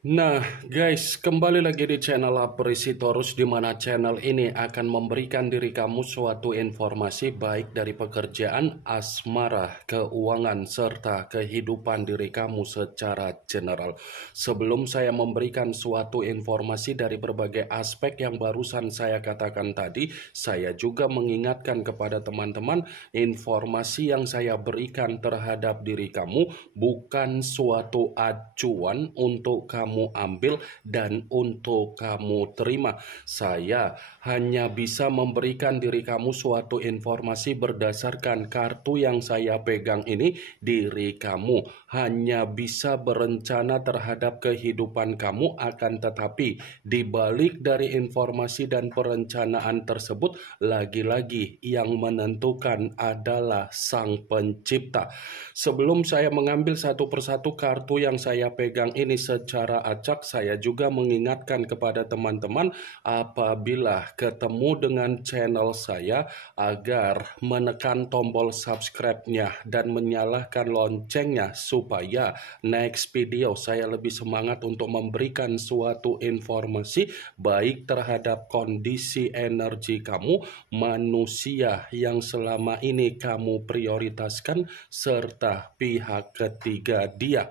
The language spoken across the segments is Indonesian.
Nah, guys, kembali lagi di channel Apresitorus, di mana channel ini akan memberikan diri kamu suatu informasi baik dari pekerjaan, asmara, keuangan, serta kehidupan diri kamu secara general. Sebelum saya memberikan suatu informasi dari berbagai aspek yang barusan saya katakan tadi, saya juga mengingatkan kepada teman-teman, informasi yang saya berikan terhadap diri kamu bukan suatu acuan untuk kamu ambil dan untuk kamu terima. Saya hanya bisa memberikan diri kamu suatu informasi berdasarkan kartu yang saya pegang ini. Diri kamu hanya bisa berencana terhadap kehidupan kamu, akan tetapi di balik dari informasi dan perencanaan tersebut, lagi-lagi yang menentukan adalah Sang Pencipta. Sebelum saya mengambil satu persatu kartu yang saya pegang ini secara acak, saya juga mengingatkan kepada teman-teman apabila ketemu dengan channel saya agar menekan tombol subscribe-nya dan menyalakan loncengnya supaya next video saya lebih semangat untuk memberikan suatu informasi baik terhadap kondisi energi kamu, manusia yang selama ini kamu prioritaskan, serta pihak ketiga dia.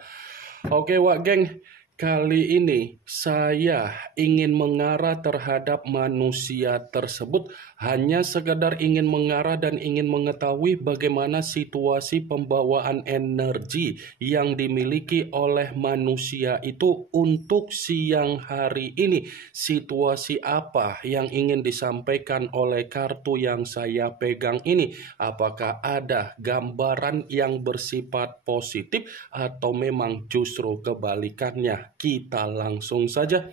Oke wak geng, kali ini saya ingin mengarah terhadap manusia tersebut, hanya sekedar ingin mengarah dan ingin mengetahui bagaimana situasi pembawaan energi yang dimiliki oleh manusia itu untuk siang hari ini. Situasi apa yang ingin disampaikan oleh kartu yang saya pegang ini? Apakah ada gambaran yang bersifat positif atau memang justru kebalikannya? Kita langsung saja.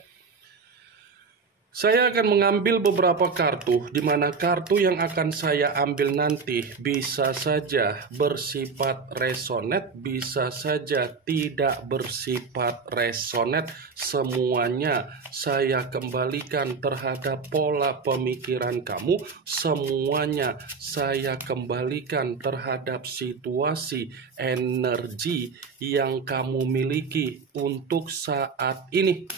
Saya akan mengambil beberapa kartu, di mana kartu yang akan saya ambil nanti bisa saja bersifat resonate, bisa saja tidak bersifat resonate. Semuanya saya kembalikan terhadap pola pemikiran kamu, semuanya saya kembalikan terhadap situasi energi yang kamu miliki untuk saat ini.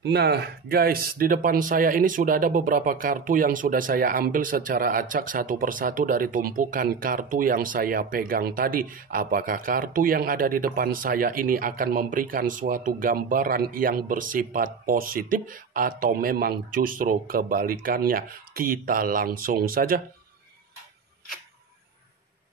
Nah guys, di depan saya ini sudah ada beberapa kartu yang sudah saya ambil secara acak satu persatu dari tumpukan kartu yang saya pegang tadi. Apakah kartu yang ada di depan saya ini akan memberikan suatu gambaran yang bersifat positif atau memang justru kebalikannya? Kita langsung saja.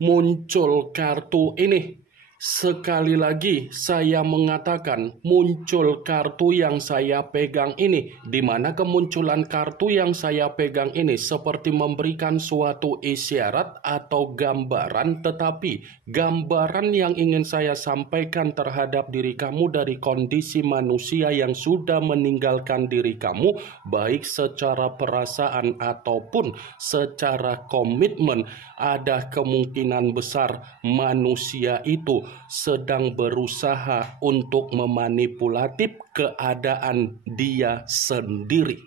Muncul kartu ini. Sekali lagi saya mengatakan muncul kartu yang saya pegang ini, di mana kemunculan kartu yang saya pegang ini seperti memberikan suatu isyarat atau gambaran, tetapi gambaran yang ingin saya sampaikan terhadap diri kamu dari kondisi manusia yang sudah meninggalkan diri kamu, baik secara perasaan ataupun secara komitmen, ada kemungkinan besar manusia itu sedang berusaha untuk memanipulatif keadaan dia sendiri.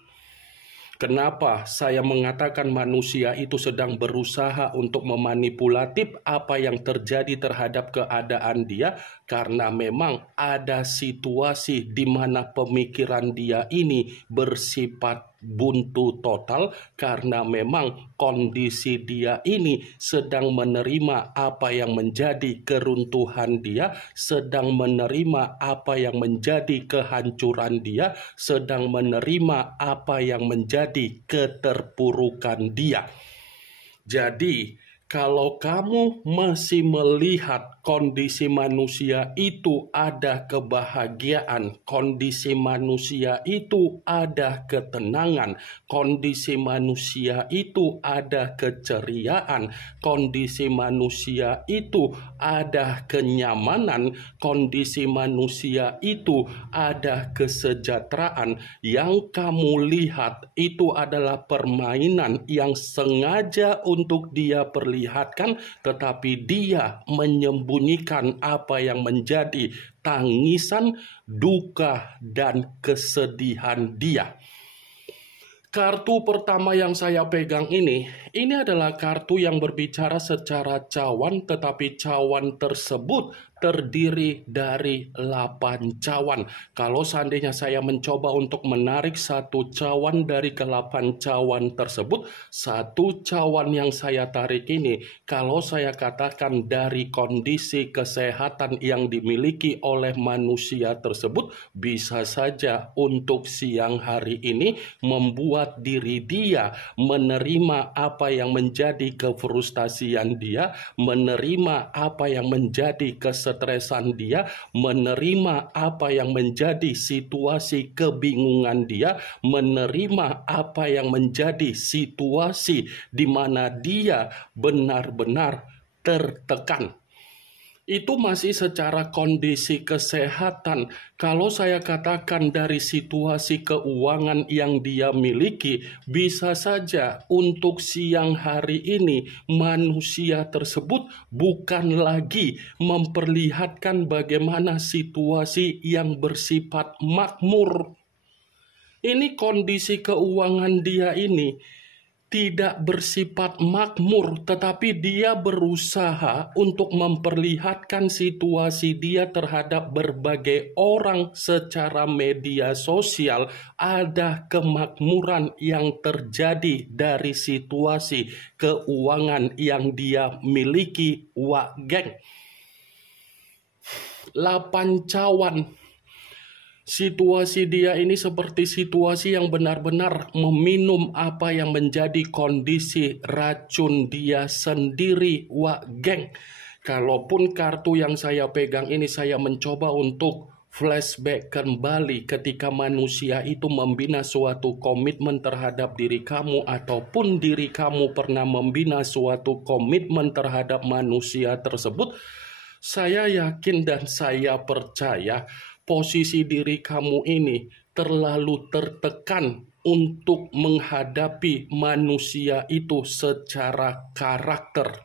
Kenapa saya mengatakan manusia itu sedang berusaha untuk memanipulatif apa yang terjadi terhadap keadaan dia? Karena memang ada situasi di mana pemikiran dia ini bersifat buntu total, karena memang kondisi dia ini sedang menerima apa yang menjadi keruntuhan dia, sedang menerima apa yang menjadi kehancuran dia, sedang menerima apa yang menjadi keterpurukan dia. Jadi Kalau kamu masih melihat kondisi manusia itu ada kebahagiaan, kondisi manusia itu ada ketenangan, kondisi manusia itu ada keceriaan, kondisi manusia itu ada kenyamanan, kondisi manusia itu ada kesejahteraan, yang kamu lihat itu adalah permainan yang sengaja untuk dia perlihatkan, tetapi dia menyembunyikan apa yang menjadi tangisan, duka, dan kesedihan dia. Kartu pertama yang saya pegang ini adalah kartu yang berbicara secara cawan, tetapi cawan tersebut terdiri dari 8 cawan. Kalau seandainya saya mencoba untuk menarik satu cawan dari ke-8 cawan tersebut, satu cawan yang saya tarik ini, kalau saya katakan dari kondisi kesehatan yang dimiliki oleh manusia tersebut, bisa saja untuk siang hari ini membuat diri dia menerima apa yang menjadi kefrustasian dia, menerima apa yang menjadi kesetresan dia, menerima apa yang menjadi situasi kebingungan dia, menerima apa yang menjadi situasi di mana dia benar-benar tertekan. Itu masih secara kondisi kesehatan. Kalau saya katakan dari situasi keuangan yang dia miliki, bisa saja untuk siang hari ini manusia tersebut bukan lagi memperlihatkan bagaimana situasi yang bersifat makmur. Ini kondisi keuangan dia ini tidak bersifat makmur, tetapi dia berusaha untuk memperlihatkan situasi dia terhadap berbagai orang secara media sosial. Ada kemakmuran yang terjadi dari situasi keuangan yang dia miliki, geng. 8 cawan. Situasi dia ini seperti situasi yang benar-benar meminum apa yang menjadi kondisi racun dia sendiri, geng. Kalaupun kartu yang saya pegang ini saya mencoba untuk flashback kembali ketika manusia itu membina suatu komitmen terhadap diri kamu, ataupun diri kamu pernah membina suatu komitmen terhadap manusia tersebut, saya yakin dan saya percaya posisi diri kamu ini terlalu tertekan untuk menghadapi manusia itu secara karakter.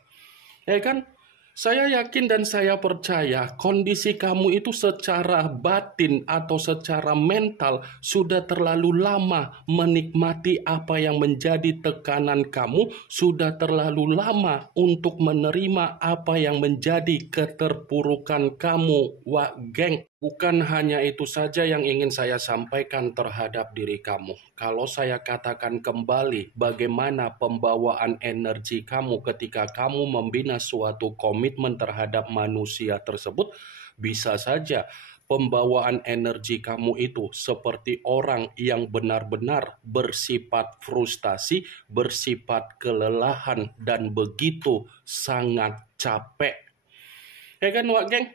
Ya kan? Saya yakin dan saya percaya kondisi kamu itu secara batin atau secara mental sudah terlalu lama menikmati apa yang menjadi tekanan kamu, sudah terlalu lama untuk menerima apa yang menjadi keterpurukan kamu, geng. Bukan hanya itu saja yang ingin saya sampaikan terhadap diri kamu. Kalau saya katakan kembali bagaimana pembawaan energi kamu ketika kamu membina suatu komitmen terhadap manusia tersebut, bisa saja pembawaan energi kamu itu seperti orang yang benar-benar bersifat frustasi, bersifat kelelahan, dan begitu sangat capek. Ya kan, geng?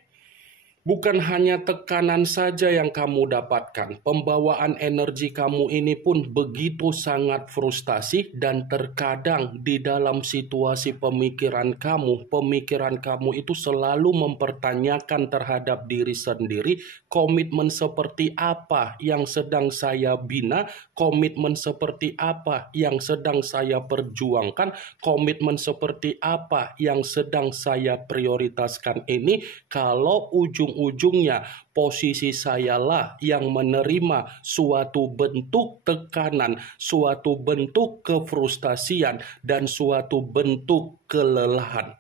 Bukan hanya tekanan saja yang kamu dapatkan, pembawaan energi kamu ini pun begitu sangat frustasi, dan terkadang di dalam situasi pemikiran kamu itu selalu mempertanyakan terhadap diri sendiri, komitmen seperti apa yang sedang saya bina, komitmen seperti apa yang sedang saya perjuangkan, komitmen seperti apa yang sedang saya prioritaskan ini, kalau ujungnya posisi sayalah yang menerima suatu bentuk tekanan, suatu bentuk kefrustasian, dan suatu bentuk kelelahan.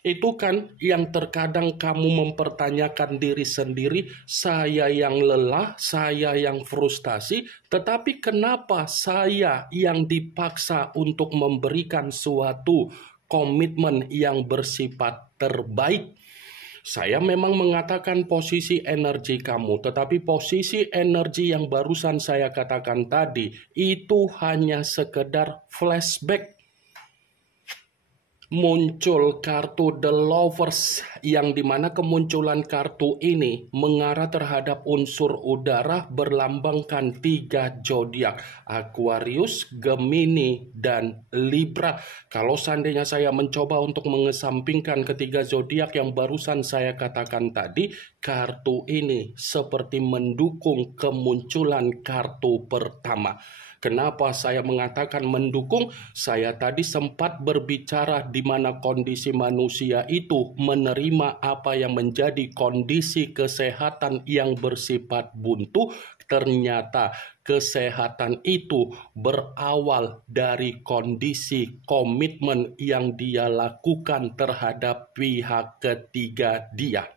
Itu kan yang terkadang kamu mempertanyakan diri sendiri, saya yang lelah, saya yang frustasi, tetapi kenapa saya yang dipaksa untuk memberikan suatu komitmen yang bersifat terbaik? Saya memang mengatakan posisi energi kamu, tetapi posisi energi yang barusan saya katakan tadi, itu hanya sekedar flashback. muncul kartu The Lovers, yang dimana kemunculan kartu ini mengarah terhadap unsur udara berlambangkan 3 zodiak: Aquarius, Gemini, dan Libra. Kalau seandainya saya mencoba untuk mengesampingkan ketiga zodiak yang barusan saya katakan tadi, kartu ini seperti mendukung kemunculan kartu pertama. Kenapa saya mengatakan mendukung? Saya tadi sempat berbicara di mana kondisi manusia itu menerima apa yang menjadi kondisi kesehatan yang bersifat buntu. Ternyata kesehatan itu berawal dari kondisi komitmen yang dia lakukan terhadap pihak ketiga dia.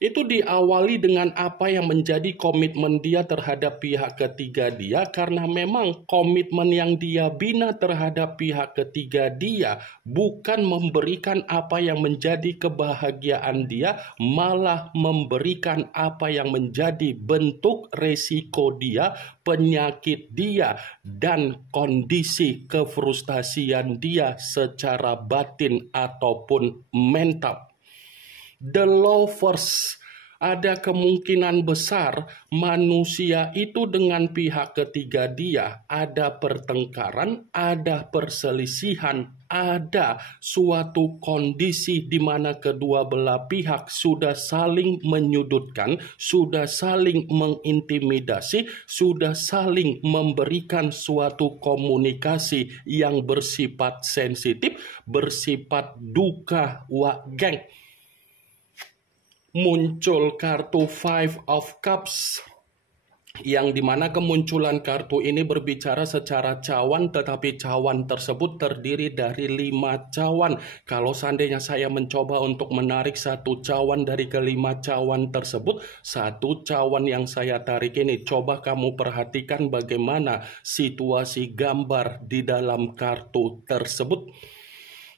Itu diawali dengan apa yang menjadi komitmen dia terhadap pihak ketiga dia, karena memang komitmen yang dia bina terhadap pihak ketiga dia bukan memberikan apa yang menjadi kebahagiaan dia, malah memberikan apa yang menjadi bentuk resiko dia, penyakit dia, dan kondisi kefrustasian dia secara batin ataupun mental. The Lovers, ada kemungkinan besar manusia itu dengan pihak ketiga dia ada pertengkaran, ada perselisihan, ada suatu kondisi di mana kedua belah pihak sudah saling menyudutkan, sudah saling mengintimidasi, sudah saling memberikan suatu komunikasi yang bersifat sensitif, bersifat duka wa geng. Muncul kartu Five of Cups, yang dimana kemunculan kartu ini berbicara secara cawan, tetapi cawan tersebut terdiri dari 5 cawan. Kalau seandainya saya mencoba untuk menarik satu cawan dari kelima cawan tersebut, satu cawan yang saya tarik ini, coba kamu perhatikan bagaimana situasi gambar di dalam kartu tersebut.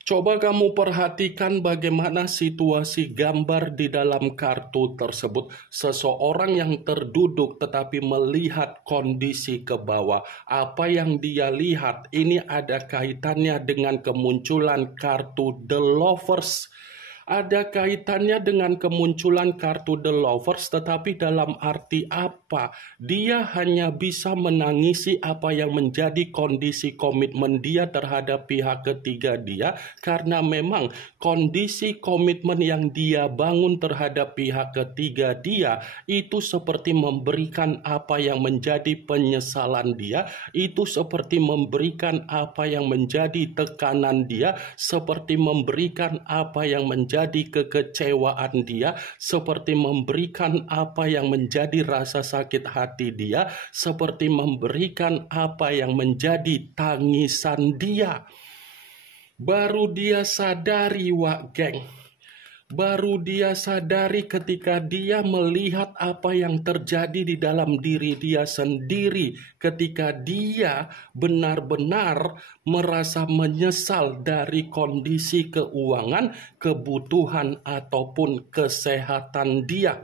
Coba kamu perhatikan bagaimana situasi gambar di dalam kartu tersebut. Seseorang yang terduduk tetapi melihat kondisi ke bawah. Apa yang dia lihat ini ada kaitannya dengan kemunculan kartu The Lovers. Ada kaitannya dengan kemunculan kartu The Lovers, tetapi dalam arti apa? Dia hanya bisa menangisi apa yang menjadi kondisi komitmen dia terhadap pihak ketiga dia, karena memang kondisi komitmen yang dia bangun terhadap pihak ketiga dia itu seperti memberikan apa yang menjadi penyesalan dia, itu seperti memberikan apa yang menjadi tekanan dia, seperti memberikan apa yang menjadi kekecewaan dia, seperti memberikan apa yang menjadi rasa sakit hati dia, seperti memberikan apa yang menjadi tangisan dia. Baru dia sadari, wak geng. Baru dia sadari ketika dia melihat apa yang terjadi di dalam diri dia sendiri, ketika dia benar-benar merasa menyesal dari kondisi keuangan, kebutuhan, ataupun kesehatan dia.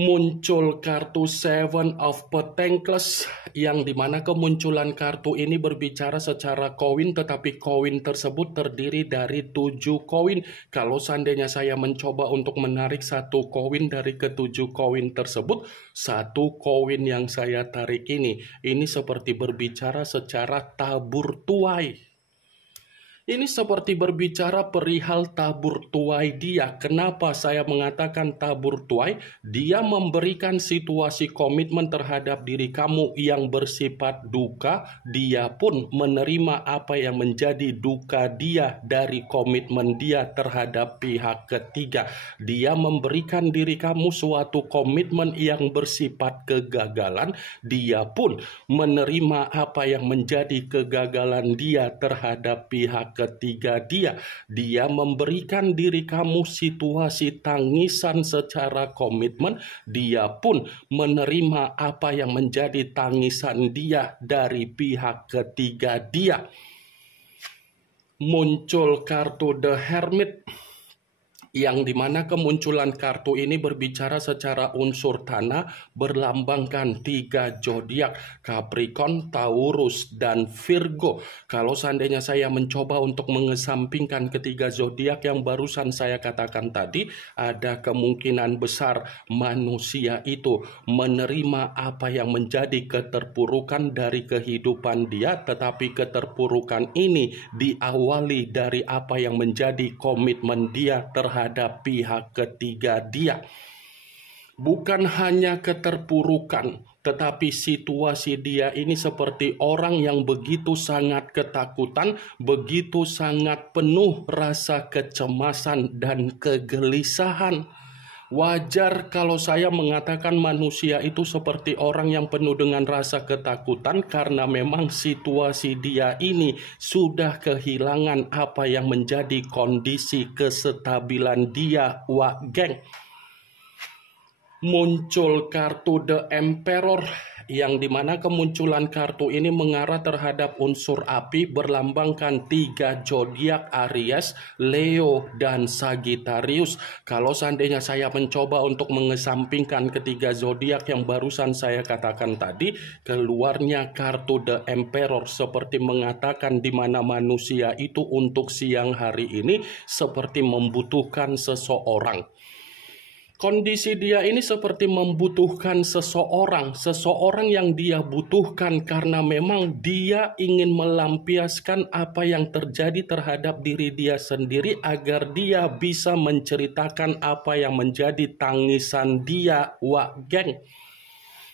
Muncul kartu Seven of Pentacles, yang dimana kemunculan kartu ini berbicara secara koin, tetapi koin tersebut terdiri dari 7 koin. Kalau seandainya saya mencoba untuk menarik satu koin dari ke-7 koin tersebut, satu koin yang saya tarik ini seperti berbicara secara tabur tuai. Ini seperti berbicara perihal tabur tuai dia. Kenapa saya mengatakan tabur tuai? Dia memberikan situasi komitmen terhadap diri kamu yang bersifat duka. Dia pun menerima apa yang menjadi duka dia dari komitmen dia terhadap pihak ketiga. Dia memberikan diri kamu suatu komitmen yang bersifat kegagalan. Dia pun menerima apa yang menjadi kegagalan dia terhadap pihak ketiga dia. Dia memberikan diri kamu situasi tangisan secara komitmen. Dia pun menerima apa yang menjadi tangisan dia dari pihak ketiga dia. Muncul kartu The Hermit, yang dimana kemunculan kartu ini berbicara secara unsur tanah, berlambangkan 3 zodiak, Capricorn, Taurus, dan Virgo. Kalau seandainya saya mencoba untuk mengesampingkan ketiga zodiak yang barusan saya katakan tadi, ada kemungkinan besar manusia itu menerima apa yang menjadi keterpurukan dari kehidupan dia, tetapi keterpurukan ini diawali dari apa yang menjadi komitmen dia terhadap pihak ketiga dia. Bukan hanya keterpurukan, tetapi situasi dia ini seperti orang yang begitu sangat ketakutan, begitu sangat penuh rasa kecemasan dan kegelisahan. Wajar kalau saya mengatakan manusia itu seperti orang yang penuh dengan rasa ketakutan karena memang situasi dia ini sudah kehilangan apa yang menjadi kondisi kestabilan dia, geng. Muncul kartu The Emperor, yang dimana kemunculan kartu ini mengarah terhadap unsur api, berlambangkan 3 zodiak Aries, Leo, dan Sagittarius. Kalau seandainya saya mencoba untuk mengesampingkan ketiga zodiak yang barusan saya katakan tadi, keluarnya kartu The Emperor seperti mengatakan di mana manusia itu untuk siang hari ini seperti membutuhkan seseorang. Kondisi dia ini seperti membutuhkan seseorang yang dia butuhkan karena memang dia ingin melampiaskan apa yang terjadi terhadap diri dia sendiri agar dia bisa menceritakan apa yang menjadi tangisan dia, geng.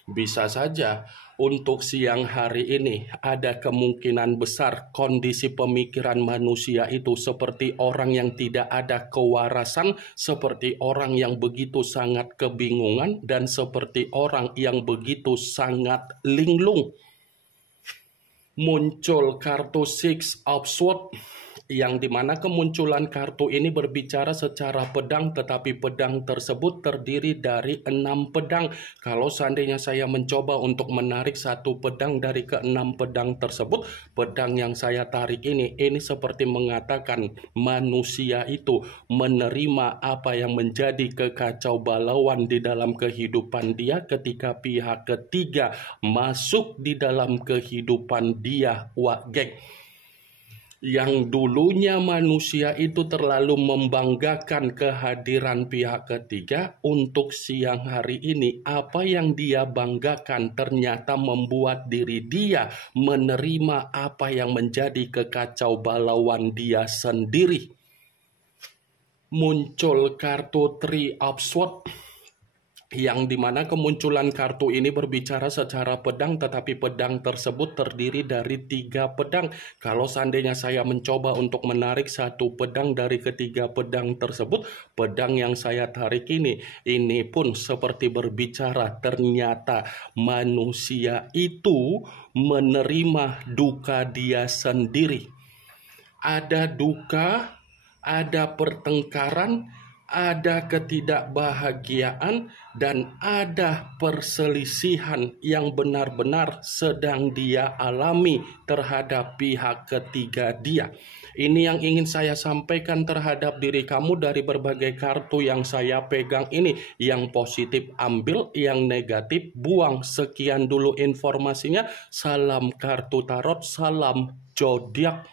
Bisa saja untuk siang hari ini ada kemungkinan besar kondisi pemikiran manusia itu seperti orang yang tidak ada kewarasan, seperti orang yang begitu sangat kebingungan, dan seperti orang yang begitu sangat linglung. Muncul kartu Six of Swords, yang dimana kemunculan kartu ini berbicara secara pedang, tetapi pedang tersebut terdiri dari 6 pedang. Kalau seandainya saya mencoba untuk menarik satu pedang dari ke-6 pedang tersebut, pedang yang saya tarik ini seperti mengatakan manusia itu menerima apa yang menjadi kekacau balauan di dalam kehidupan dia ketika pihak ketiga masuk di dalam kehidupan dia, geng. Yang dulunya manusia itu terlalu membanggakan kehadiran pihak ketiga, untuk siang hari ini apa yang dia banggakan ternyata membuat diri dia menerima apa yang menjadi kekacau balauan dia sendiri. Muncul kartu Three of Swords, yang dimana kemunculan kartu ini berbicara secara pedang, tetapi pedang tersebut terdiri dari 3 pedang. Kalau seandainya saya mencoba untuk menarik satu pedang dari ketiga pedang tersebut, pedang yang saya tarik ini pun seperti berbicara ternyata manusia itu menerima duka dia sendiri. Ada duka, ada pertengkaran, ada ketidakbahagiaan, dan ada perselisihan yang benar-benar sedang dia alami terhadap pihak ketiga dia. Ini yang ingin saya sampaikan terhadap diri kamu dari berbagai kartu yang saya pegang ini. Yang positif ambil, yang negatif buang. Sekian dulu informasinya. Salam kartu tarot, salam zodiak.